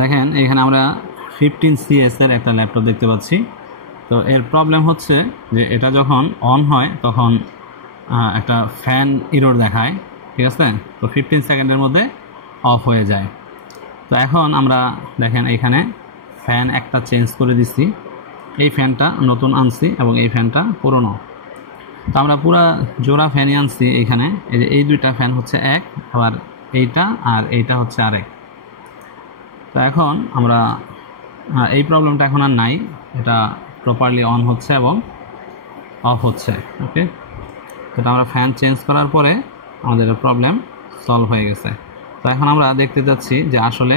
দেখেন এখানে আমরা 15CS এর একটা ল্যাপটপ দেখতে পাচ্ছি। তো এর প্রবলেম হচ্ছে যে এটা যখন অন হয় তখন একটা ফ্যান ইরর দেখায়, ঠিক আছে। তো 15 সেকেন্ডের মধ্যে অফ হয়ে যায়। তো এখন আমরা দেখেন এখানে ফ্যান একটা চেঞ্জ করে দিচ্ছি, এই ফ্যানটা নতুন আনছি এবং এই ফ্যানটা পুরনো। তো আমরা পুরা জোড়া ফ্যানই আনছি এখানে। এই যে এই দুইটা ফ্যান হচ্ছে এক, আবার এইটা আর এইটা হচ্ছে আরেক। তো এখন আমরা এই প্রবলেমটা এখন আর নাই, এটা প্রপারলি অন হচ্ছে এবং অফ হচ্ছে। ওকে, এটা আমরা ফ্যান চেঞ্জ করার পরে আমাদের প্রবলেম সলভ হয়ে গেছে। তো এখন আমরা দেখতে যাচ্ছি যে আসলে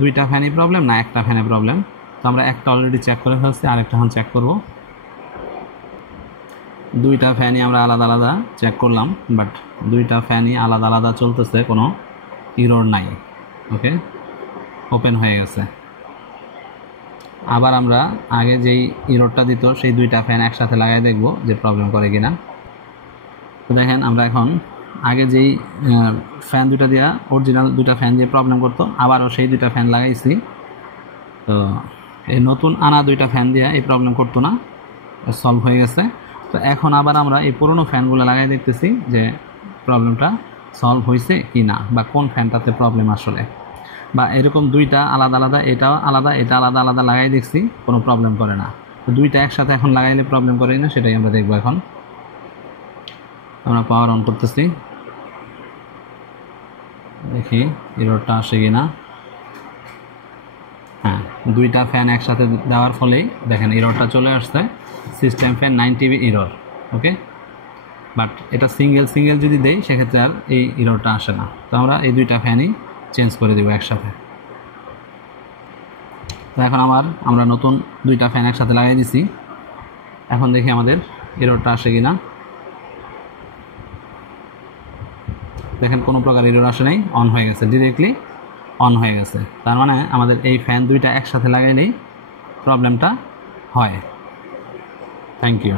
দুইটা ফ্যানই প্রবলেম না একটা ফ্যানে প্রবলেম। তো আমরা একটা অলরেডি চেক করে ফেলছি, আরেকটা এখন চেক করব। দুইটা ফ্যানই আমরা আলাদা আলাদা চেক করলাম, বাট দুইটা ফ্যানই আলাদা আলাদা চলতেছে, কোনো ইরর নাই। ওকে, ওপেন হয়ে গেছে। আবার আমরা আগে যেই ইররটা দিত সেই দুইটা ফ্যান একসাথে লাগাই দেখব যে প্রবলেম করে কিনা। তো দেখেন আমরা এখন আগে যেই ফ্যান দুইটা দিয়া অরিজিনাল দুইটা ফ্যান দিয়ে প্রবলেম করতো, আবারও সেই দুইটা ফ্যান লাগাইছি। তো এই নতুন আনা দুইটা ফ্যান দিয়ে এই প্রবলেম করতো না, সলভ হয়ে গেছে। তো এখন আবার আমরা এই পুরনো ফ্যানগুলো লাগাই দেখতেছি যে প্রবলেমটা সলভ হয়েছে কি না, বা কোন ফ্যানটাতে প্রবলেম আসলে। বা এরকম দুইটা আলাদা আলাদা, এটা আলাদা এটা আলাদা আলাদা লাগাই দেখছি, কোনো প্রবলেম করে না। তো দুইটা একসাথে এখন লাগাইলে প্রবলেম করে না, সেটাই আমরা দেখবো এখন। আমরা পাওয়ার অন করতেছি, দেখি ইররটা আসে কিনা। হ্যাঁ, দুইটা ফ্যান একসাথে দেওয়ার ফলেই দেখেন ইররটা চলে আসছে, system fan 9 TB error. Okay, but এটা সিঙ্গেল যদি দেই সেক্ষেত্রে আর এই ইররটা আসে না। তো আমরা এই দুইটা ফ্যানই চেঞ্জ করে দেবো একসাথে। তো এখন আমরা নতুন দুইটা ফ্যান একসাথে লাগাই দিছি, এখন দেখি আমাদের ইররটা আসে কিনা। দেখেন কোনো প্রকার ইরর আসে নাই, অন হয়ে গেছে, ডিরেক্টলি অন হয়ে গেছে। তার মানে আমাদের এই ফ্যান দুইটা একসাথে লাগাইলেই প্রবলেমটা হয়। Thank you.